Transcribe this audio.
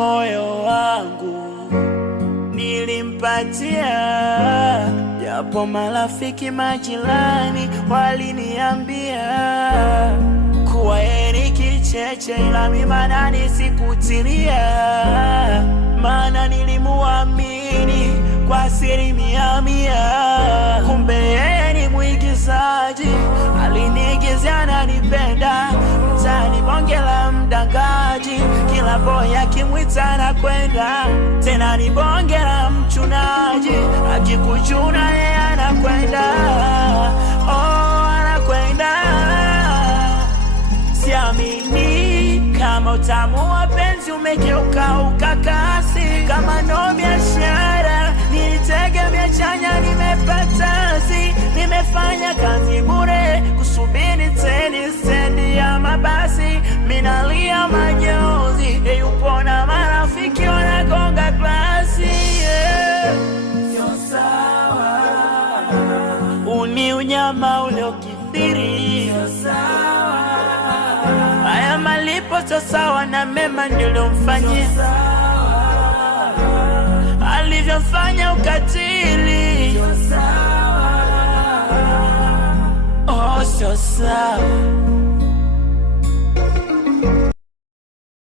moyo wangu nilimpatia, japo marafiki majirani waliniambia kuwa yeye ni kicheche, ila mimi manani sikutilia, maana nilimuamini kwa 100%. Kumbe yeye ni mwigizaji, aliniigizia ananipenda, mtaani bonge la mdangaji, kila boy akimwita na kwenda, tena ni bonge la mchunaji, akikuchuna yeye anakwenda, oh anakwenda. Siamini kama utamu wa penzi umegeuka ukakasi, kama no biashara nilitegemea chanya, nimepata si, nimefanya kazi bure kusubiri teni stendi ya mabasi, minalia majozi, yupo na marafiki wanagonga glasi, yeah. Sio sawa, uni unyama uliokithiri, sio sawa, haya malipo sio sawa na mema nilomfanyia, alivyofanya ukatili, sio sawa, oh sio sawa.